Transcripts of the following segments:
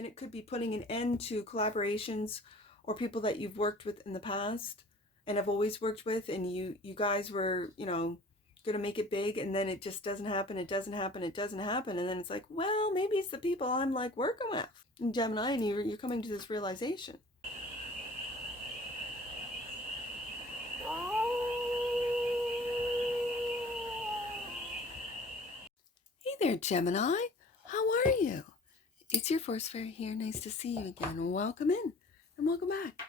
And it could be putting an end to collaborations or people that you've worked with in the past and have always worked with, and you guys were, you know, going to make it big, and then it just doesn't happen, it doesn't happen, it doesn't happen. And then it's like, well, maybe it's the people I'm like working with in Gemini, and you're coming to this realization. Hey there, Gemini. How are you? It's your Force Fairy here. Nice to see you again. Welcome in and welcome back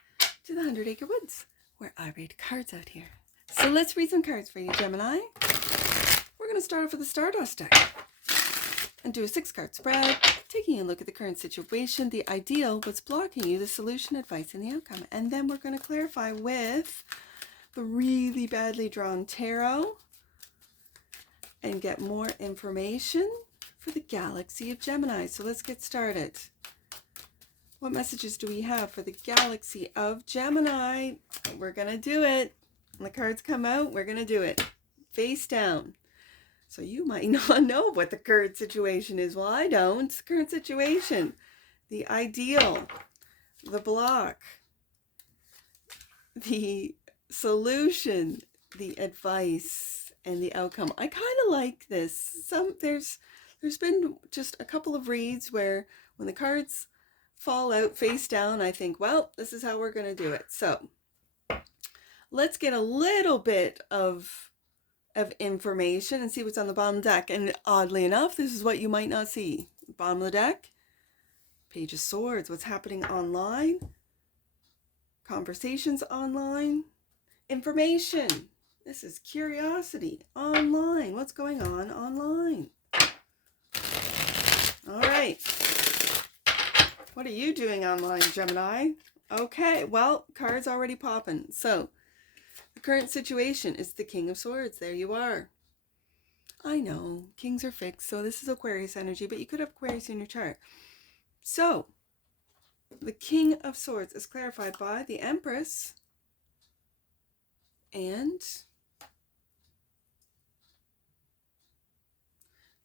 to the 100 Acre Woods, where I read cards out here. So let's read some cards for you, Gemini. We're going to start off with the Stardust deck and do a 6-card spread, taking a look at the current situation, the ideal, what's blocking you, the solution, advice, and the outcome. And then we're going to clarify with the really badly drawn tarot and get more information for the galaxy of Gemini. So let's get started. What messages do we have for the galaxy of Gemini? We're going to do it. When the cards come out, we're going to do it. Face down. So you might not know what the current situation is. Well, I don't. Current situation. The ideal. The block. The solution. The advice. And the outcome. I kind of like this. There's been just a couple of reads where when the cards fall out face down, I think, well, this is how we're going to do it. So let's get a little bit of information and see what's on the bottom of the deck. And oddly enough, this is what you might not see. Bottom of the deck, Page of Swords, what's happening online, conversations online, information. This is curiosity online. What's going on online? All right. What are you doing online, Gemini? Okay, well, cards already popping. So the current situation is the King of Swords. There you are. I know, kings are fixed, so this is Aquarius energy, but you could have Aquarius in your chart. So the King of Swords is clarified by the Empress and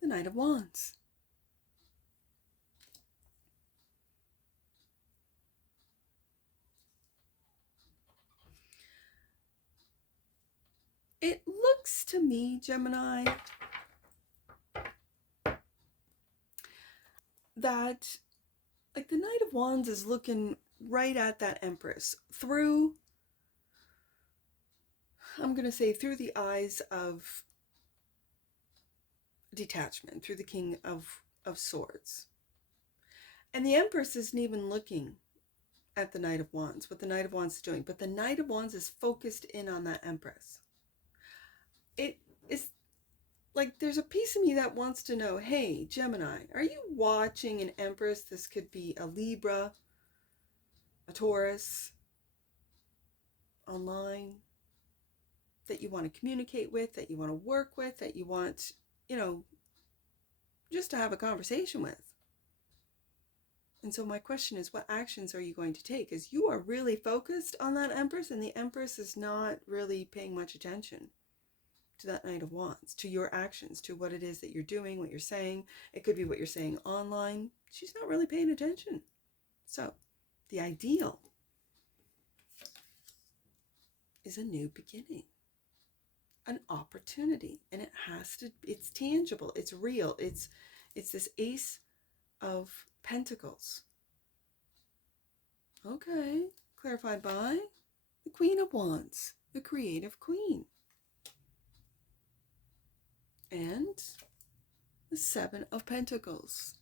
the Knight of Wands. It looks to me, Gemini, that like the Knight of Wands is looking right at that Empress through, I'm going to say, through the eyes of detachment, through the King of Swords. And the Empress isn't even looking at the Knight of Wands, what the Knight of Wands is doing, but the Knight of Wands is focused in on that Empress. It is like there's a piece of me that wants to know, hey, Gemini, are you watching an Empress? This could be a Libra, a Taurus, online, that you want to communicate with, that you want to work with, that you want, you know, just to have a conversation with. And so my question is, what actions are you going to take? Because you are really focused on that Empress, and the Empress is not really paying much attention to that Knight of Wands, to your actions, to what it is that you're doing, what you're saying. It could be what you're saying online. She's not really paying attention. So the ideal is a new beginning, an opportunity, and it's tangible, it's real. It's this Ace of Pentacles. Okay, clarified by the Queen of Wands, the creative queen. And the Seven of Pentacles.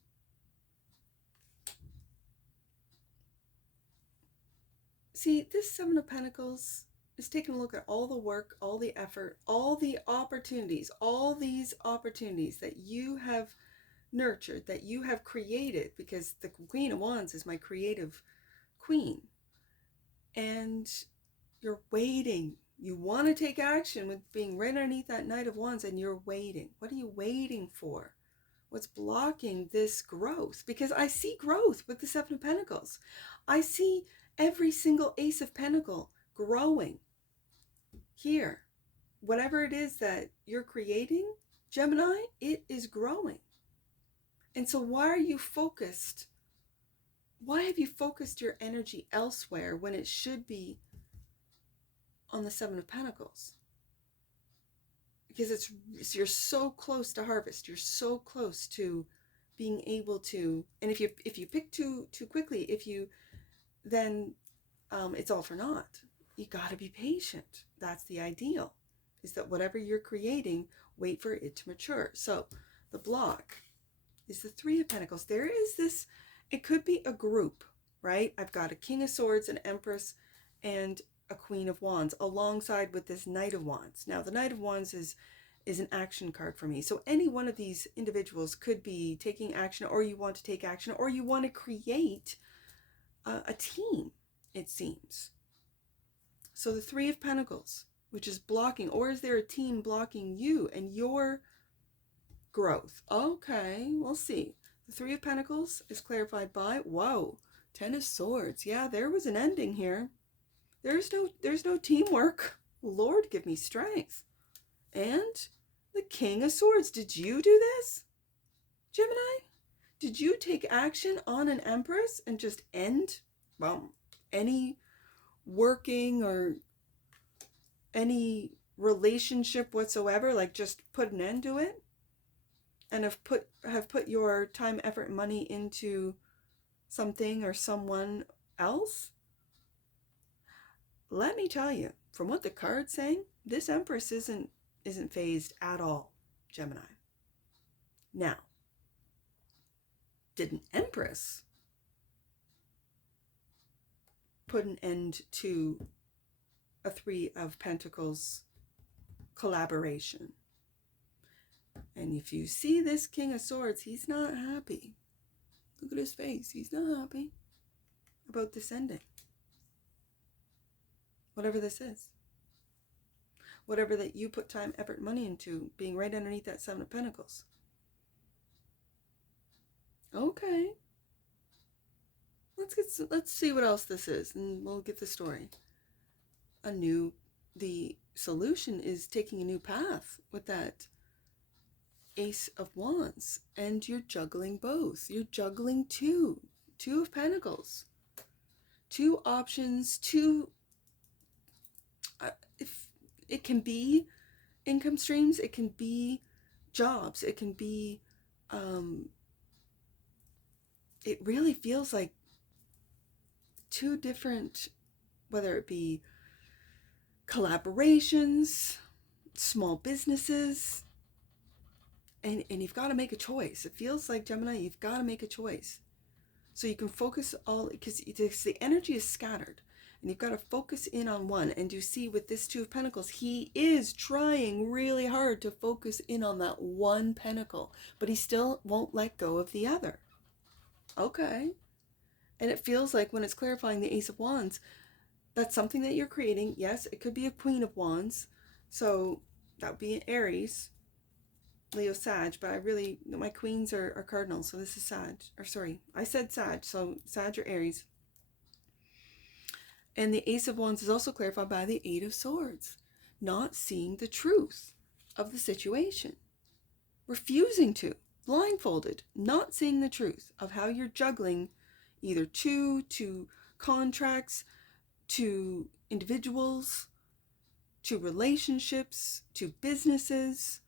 See, this Seven of Pentacles is taking a look at all the work, all the effort, all the opportunities, all these opportunities that you have nurtured, that you have created, because the Queen of Wands is my creative queen. And you're waiting. You want to take action with being right underneath that Knight of Wands, and you're waiting. What are you waiting for? What's blocking this growth? Because I see growth with the Seven of Pentacles. I see every single Ace of Pentacle growing here. Whatever it is that you're creating, Gemini, it is growing. And so why are you focused why have you focused your energy elsewhere when it should be on the Seven of Pentacles? Because you're so close to harvest. You're so close to being able to, and if you pick too quickly, then it's all for naught. You got to be patient. That's the ideal, is that whatever you're creating, wait for it to mature. So the block is the Three of Pentacles. There is this, it could be a group, right? I've got a King of Swords, an Empress, and a Queen of Wands alongside with this Knight of Wands. Now the Knight of Wands is an action card for me. So any one of these individuals could be taking action, or you want to take action, or you want to create a team, it seems. So the Three of Pentacles, which is blocking, or is there a team blocking you and your growth? Okay, we'll see. The Three of Pentacles is clarified by, whoa, Ten of Swords. Yeah, there was an ending here. There's no teamwork. Lord, give me strength. And the King of Swords. Did you do this, Gemini? Did you take action on an Empress and just end, well, any working or any relationship whatsoever, like just put an end to it, and have put your time, effort, and money into something or someone else? Let me tell you, from what the card's saying, this Empress isn't phased at all, Gemini. Now, did an Empress put an end to a Three of Pentacles collaboration? And if you see this King of Swords, he's not happy. Look at his face. He's not happy about this ending. Whatever this is. Whatever that you put time, effort, money into, being right underneath that Seven of Pentacles. Okay. Let's see what else this is, and we'll get the story. The solution is taking a new path with that Ace of Wands, and you're juggling both. You're juggling two of Pentacles, two options, if it can be income streams, it can be jobs, it can be it really feels like two different, whether it be collaborations, small businesses, and you've got to make a choice. It feels like, Gemini, you've got to make a choice. So you can focus all, because the energy is scattered, and you've got to focus in on one. And you see with this Two of Pentacles, he is trying really hard to focus in on that one pentacle, but he still won't let go of the other. Okay. And it feels like when it's clarifying the Ace of Wands, that's something that you're creating. Yes, it could be a Queen of Wands. So that would be an Aries, Leo, Sag, but my queens are cardinals, so this is Sag, or sorry, I said Sag, so Sag or Aries. And the Ace of Wands is also clarified by the Eight of Swords, not seeing the truth of the situation, refusing to, blindfolded, not seeing the truth of how you're juggling either two contracts, to individuals, to relationships, to businesses,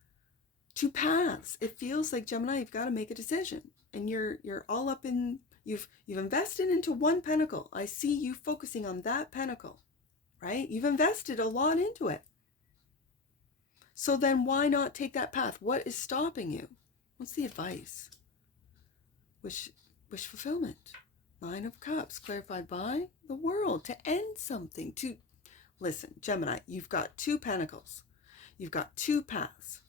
to paths. It feels like, Gemini, you've got to make a decision, and you're all up in, you've invested into one pentacle. I see you focusing on that pentacle, right? You've invested a lot into it. So then why not take that path? What is stopping you? What's the advice? Wish fulfillment. Nine of Cups, clarified by the World, to end something, to, listen, Gemini, you've got two pentacles. You've got two paths.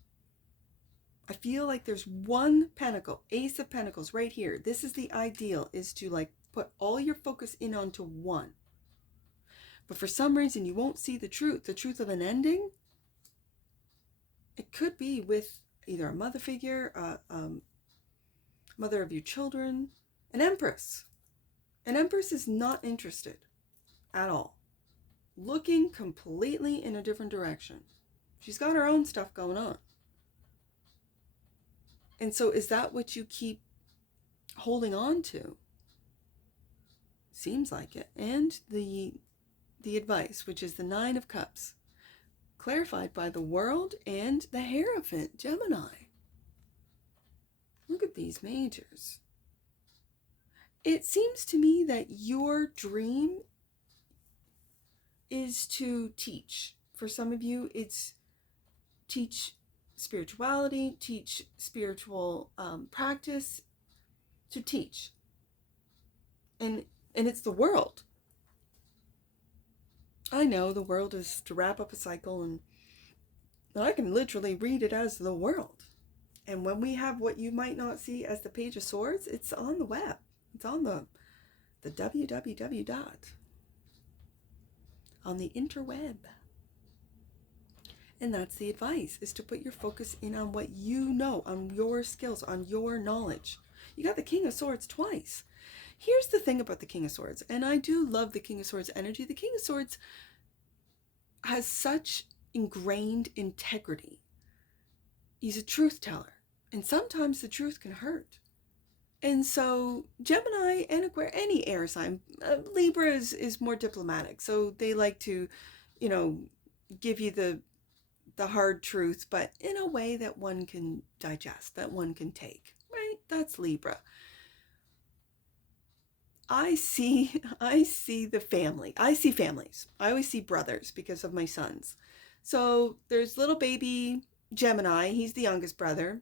I feel like there's one pentacle, Ace of Pentacles, right here. This is the ideal, is to like put all your focus in onto one. But for some reason, you won't see the truth of an ending. It could be with either a mother figure, mother of your children, an Empress. An Empress is not interested at all. Looking completely in a different direction. She's got her own stuff going on. And so is that what you keep holding on to? seems like it. And the advice, which is the Nine of Cups, clarified by the World and the Hierophant, Gemini. Look at these majors. It seems to me that your dream is to teach. For some of you, it's teach spirituality, teach spiritual practice, to teach. And it's the world. I know the world is to wrap up a cycle, and I can literally read it as the world. And when we have what you might not see as the Page of Swords, it's on the web. It's on the www dot. On the interweb. And that's the advice, is to put your focus in on what you know, on your skills, on your knowledge. You got the King of Swords twice. Here's the thing about the King of Swords, and I do love the King of Swords energy. The King of Swords has such ingrained integrity. He's a truth teller, and sometimes the truth can hurt. And so Gemini and Aquarius, any air sign, Libra is more diplomatic. So they like to, give you the hard truth, but in a way that one can digest, that one can take, right? That's Libra. I see the family. I see families. I always see brothers because of my sons. So there's little baby Gemini. He's the youngest brother.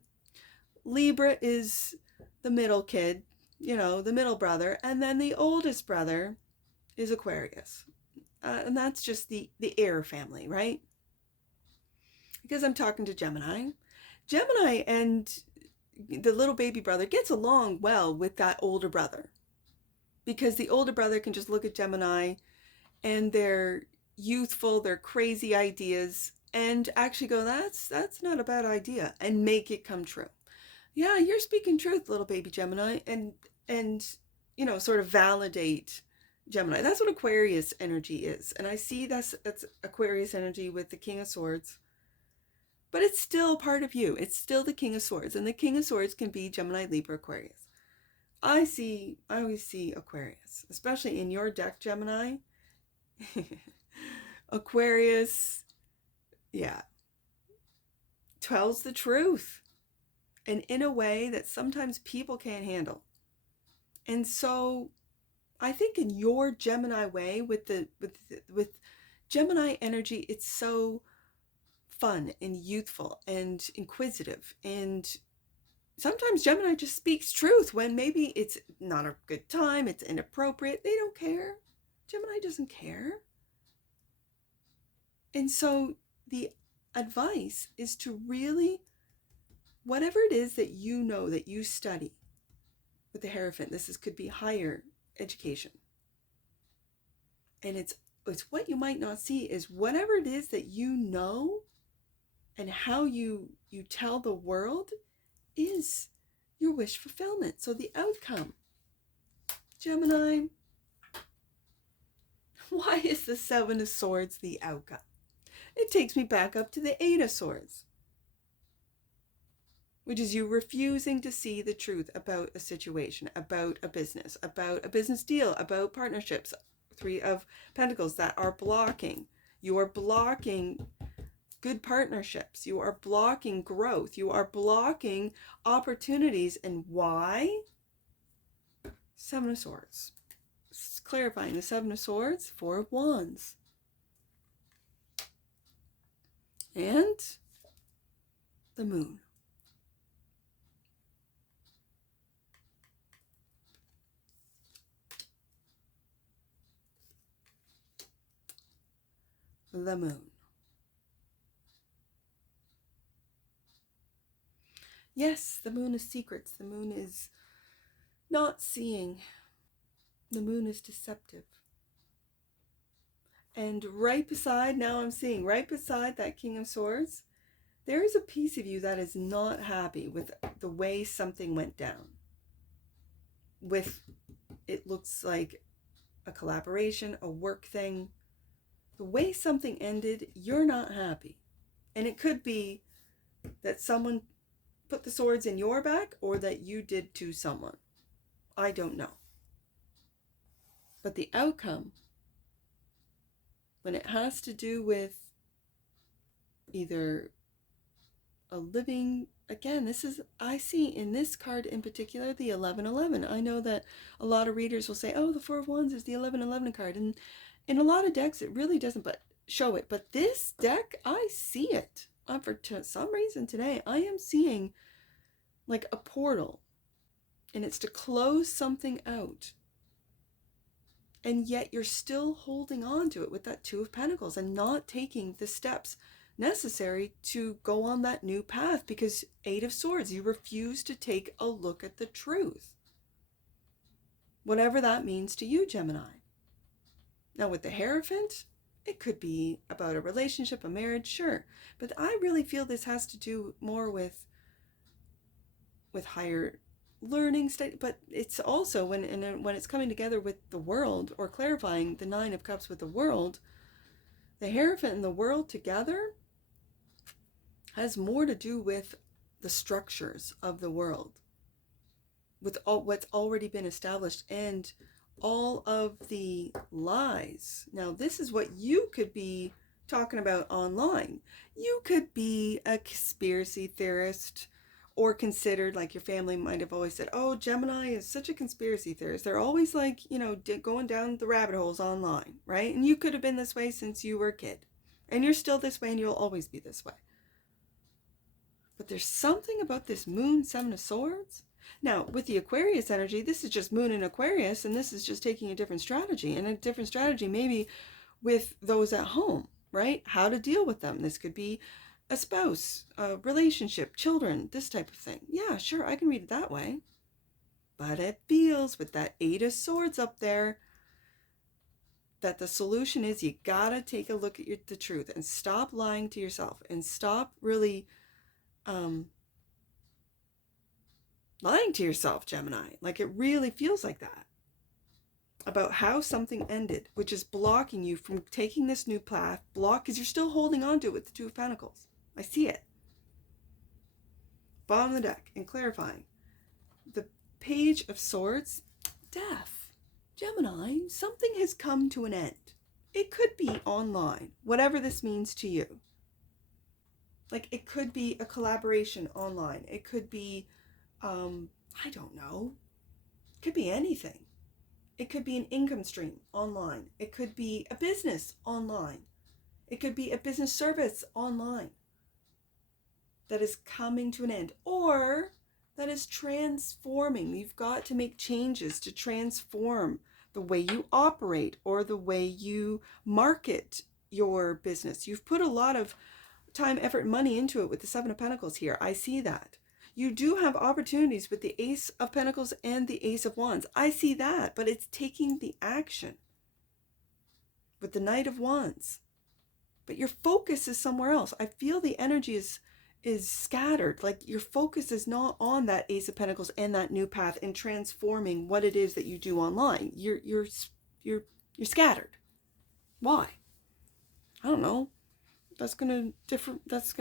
Libra is the middle kid, the middle brother. And then the oldest brother is Aquarius. And that's just the air family, right? Because I'm talking to Gemini. Gemini and the little baby brother gets along well with that older brother. Because the older brother can just look at Gemini and their youthful, their crazy ideas, and actually go, that's not a bad idea, and make it come true. Yeah, you're speaking truth, little baby Gemini, and sort of validate Gemini. That's what Aquarius energy is. And I see that's Aquarius energy with the King of Swords. But it's still part of you. It's still the King of Swords. And the King of Swords can be Gemini, Libra, Aquarius. I always see Aquarius, especially in your deck, Gemini. Aquarius, yeah, tells the truth, and in a way that sometimes people can't handle. And so I think in your Gemini way, with Gemini energy, it's so fun and youthful and inquisitive, and sometimes Gemini just speaks truth when maybe it's not a good time, it's inappropriate. They don't care. Gemini doesn't care. And so the advice is to really, whatever it is that you know, that you study with the Hierophant, could be higher education. And it's what you might not see is whatever it is that you know and how you tell the world is your wish fulfillment. So the outcome, Gemini, why is the Seven of Swords the outcome? It takes me back up to the Eight of Swords, which is you refusing to see the truth about a situation, about a business deal, about partnerships. Three of Pentacles that are blocking. You are blocking good partnerships. You are blocking growth. You are blocking opportunities. And why? Seven of Swords. Clarifying the Seven of Swords, Four of Wands. And the Moon. The Moon. Yes, the Moon is secrets. The Moon is not seeing. The Moon is deceptive. And right beside, now I'm seeing, right beside that King of Swords, there is a piece of you that is not happy with the way something went down. With, it looks like a collaboration, a work thing. The way something ended, you're not happy. And it could be that someone put the swords in your back or that you did to someone. I don't know. But the outcome, when it has to do with either a living, again, this is, I see in this card in particular, the 1111. I know that a lot of readers will say, oh, the Four of Wands is the 1111 card. And in a lot of decks, it really doesn't show it. But this deck, I see it. For some reason today, I am seeing like a portal. And it's to close something out. And yet you're still holding on to it with that Two of Pentacles and not taking the steps necessary to go on that new path, because Eight of Swords, you refuse to take a look at the truth. Whatever that means to you, Gemini. Now with the Hierophant, it could be about a relationship, a marriage, sure. But I really feel this has to do more with higher learning state, but it's also when it's coming together with the World, or clarifying the Nine of Cups with the World, the Hierophant and the World together has more to do with the structures of the world, with what's already been established and all of the lies. Now, this is what you could be talking about online. You could be a conspiracy theorist, or considered, like your family might have always said, oh, Gemini is such a conspiracy theorist. They're always like, going down the rabbit holes online, right? And you could have been this way since you were a kid. And you're still this way, and you'll always be this way. But there's something about this Moon, Seven of Swords. Now, with the Aquarius energy, this is just Moon in Aquarius, and this is just taking a different strategy. And a different strategy maybe with those at home, right? How to deal with them. This could be a spouse, a relationship, children, this type of thing. Yeah, sure, I can read it that way. But it feels, with that Eight of Swords up there, that the solution is you gotta take a look at the truth and stop lying to yourself, and stop really lying to yourself, Gemini. Like, it really feels like that. About how something ended, which is blocking you from taking this new path, because you're still holding on to it with the Two of Pentacles. I see it. Bottom of the deck, and clarifying. The Page of Swords, death. Gemini, something has come to an end. It could be online, whatever this means to you. Like, it could be a collaboration online. It could be, I don't know. It could be anything. It could be an income stream online. It could be a business online. It could be a business service online that is coming to an end, or that is transforming. You've got to make changes to transform the way you operate or the way you market your business. You've put a lot of time, effort, and money into it with the Seven of Pentacles here. I see that. You do have opportunities with the Ace of Pentacles and the Ace of Wands. I see that, but it's taking the action with the Knight of Wands. But your focus is somewhere else. I feel the energy is scattered. Like, your focus is not on that Ace of Pentacles and that new path and transforming what it is that you do online. You're scattered. Why? I don't know. That's gonna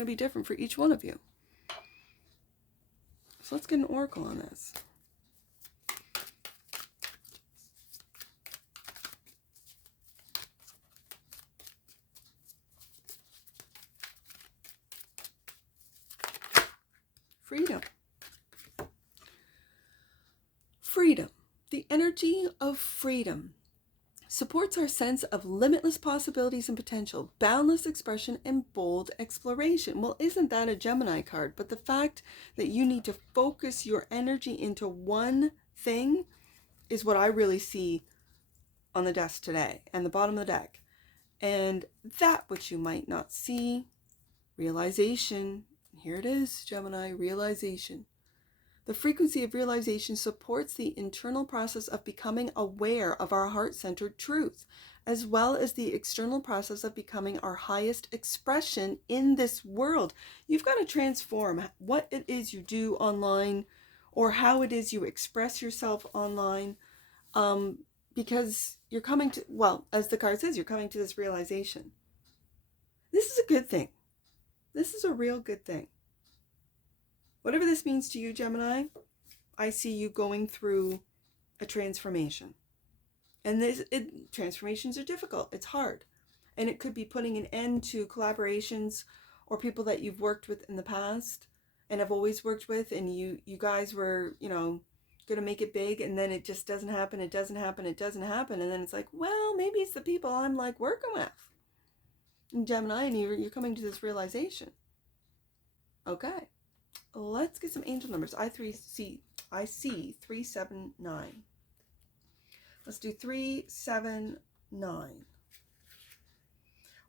be different for each one of you. So let's get an oracle on this. Freedom. Freedom. The energy of freedom supports our sense of limitless possibilities and potential, boundless expression, and bold exploration. Well, isn't that a Gemini card? But the fact that you need to focus your energy into one thing is what I really see on the desk today and the bottom of the deck. And that which you might not see, realization. Here it is, Gemini, realization. The frequency of realization supports the internal process of becoming aware of our heart-centered truth, as well as the external process of becoming our highest expression in this world. You've got to transform what it is you do online, or how it is you express yourself online, because you're coming to, well, as the card says, you're coming to this realization. This is a good thing. This is a real good thing. Whatever this means to you, Gemini, I see you going through a transformation. And transformations are difficult. It's hard. And it could be putting an end to collaborations or people that you've worked with in the past and have always worked with, and you guys were, going to make it big, and then it just doesn't happen, it doesn't happen, it doesn't happen. And then it's like, well, maybe it's the people I'm like working with in Gemini, and you're coming to this realization. Okay, let's get some angel numbers. I see 379. Let's do 379.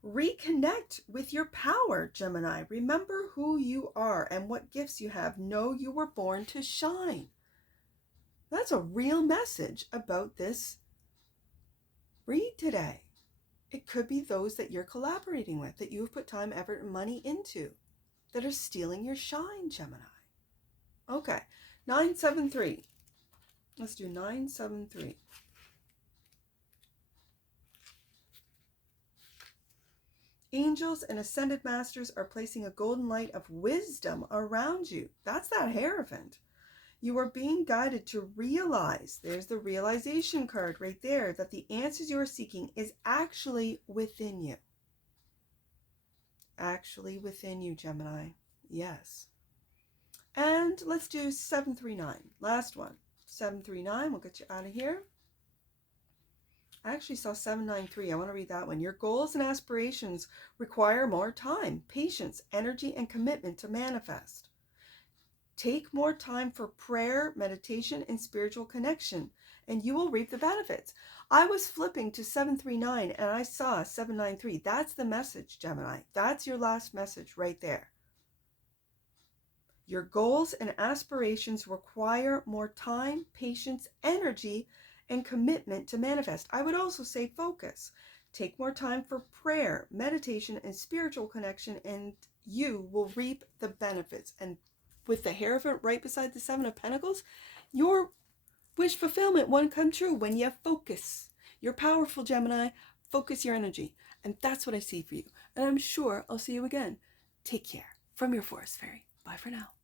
Reconnect with your power, Gemini. Remember who you are and what gifts you have. Know you were born to shine. That's a real message about this read today. It could be those that you're collaborating with, that you've put time, effort, and money into, that are stealing your shine, Gemini. Okay, 973. Let's do 973. Angels and ascended masters are placing a golden light of wisdom around you. That's that Hierophant. You are being guided to realize, there's the realization card right there, that the answers you are seeking is actually within you. Actually within you, Gemini. Yes. And let's do 739. Last one. 739. We'll get you out of here. I actually saw 793. I want to read that one. Your goals and aspirations require more time, patience, energy, and commitment to manifest. Take more time for prayer, meditation, and spiritual connection, and you will reap the benefits. I was flipping to 739 and I saw 793. That's the message, Gemini. That's your last message right there. Your goals and aspirations require more time, patience, energy, and commitment to manifest. I would also say focus. Take more time for prayer, meditation, and spiritual connection, and you will reap the benefits. And with the Hierophant right beside the Seven of Pentacles, your wish fulfillment won't come true when you focus. You're powerful, Gemini. Focus your energy. And that's what I see for you. And I'm sure I'll see you again. Take care. From your Forest Fairy. Bye for now.